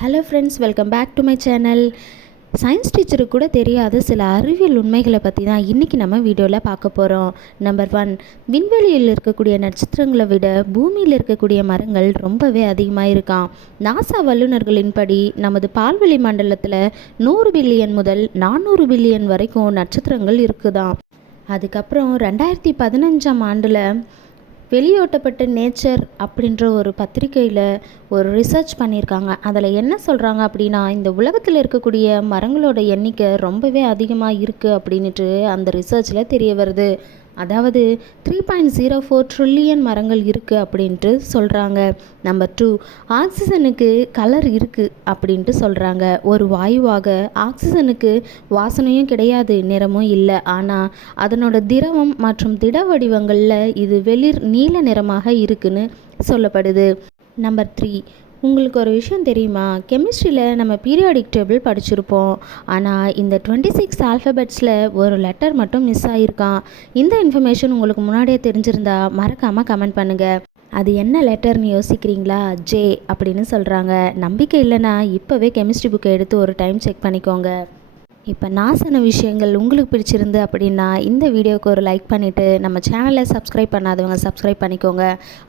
Hello friends, welcome back to my channel. Science டீச்சருக்கு கூட தெரியாத சில அறிவியல் உண்மைகளை பற்றி தான் இன்றைக்கி நம்ம வீடியோவில் பார்க்க போகிறோம். நம்பர் 1, விண்வெளியில் இருக்கக்கூடிய நட்சத்திரங்களை விட பூமியில் இருக்கக்கூடிய மரங்கள் ரொம்பவே அதிகமாக இருக்காம். நாசா வல்லுநர்களின்படி நமது பால்வெளி மண்டலத்தில் 100 பில்லியன் முதல் 400 பில்லியன் வரைக்கும் நட்சத்திரங்கள் இருக்குதாம். அதுக்கப்புறம் 2015ஆம் ஆண்டில் வெளியோட்டப்பட்ட நேச்சர் அப்படின்ற ஒரு பத்திரிக்கையில் ஒரு ரிசர்ச் பண்ணியிருக்காங்க. அதில் என்ன சொல்கிறாங்க அப்படின்னா, இந்த உலகத்தில் இருக்கக்கூடிய மரங்களோட எண்ணிக்கை ரொம்பவே அதிகமாக இருக்குது அப்படின்ட்டு அந்த ரிசர்ச்சில் தெரிய வருது. அதாவது 3.04 ட்ரில்லியன் மரங்கள் இருக்குது அப்படின்ட்டு சொல்கிறாங்க. நம்பர் 2, ஆக்சிஜனுக்கு கலர் இருக்குது அப்படின்ட்டு சொல்கிறாங்க. ஒரு வாயுவாக ஆக்சிஜனுக்கு வாசனையும் கிடையாது, நிறமும் இல்லை. ஆனால் அதனோட திரவம் மற்றும் திட வடிவங்களில் இது வெளிர் நீல நிறமாக இருக்குன்னு சொல்லப்படுது. நம்பர் 3, உங்களுக்கு ஒரு விஷயம் தெரியுமா? கெமிஸ்ட்ரியில் நம்ம பீரியாடிக் டேபிள் படிச்சிருப்போம். ஆனால் இந்த 26 ஆல்ஃபபெட்ஸில் ஒரு லெட்டர் மட்டும் மிஸ் ஆகியிருக்கான். இந்த இன்ஃபர்மேஷன் உங்களுக்கு முன்னாடியே தெரிஞ்சிருந்தா மறக்காமல் கமெண்ட் பண்ணுங்கள். அது என்ன லெட்டர்னு யோசிக்கிறீங்களா? ஜே அப்படின்னு சொல்கிறாங்க. நம்பிக்கை இல்லைன்னா இப்போவே கெமிஸ்ட்ரி புக்கை எடுத்து ஒரு டைம் செக் பண்ணிக்கோங்க. இப்போ நான் சொன்ன விஷயங்கள் உங்களுக்கு பிடிச்சிருந்து அப்படின்னா இந்த வீடியோவுக்கு ஒரு லைக் பண்ணிவிட்டு நம்ம சேனலை சப்ஸ்கிரைப் பண்ணாதவங்க சப்ஸ்கிரைப் பண்ணிக்கோங்க.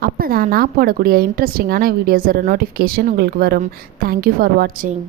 அப்போ தான் நான் போடக்கூடிய இன்ட்ரெஸ்டிங்கான வீடியோஸோட நோட்டிஃபிகேஷன் உங்களுக்கு வரும். தேங்க்யூ ஃபார் வாட்சிங்.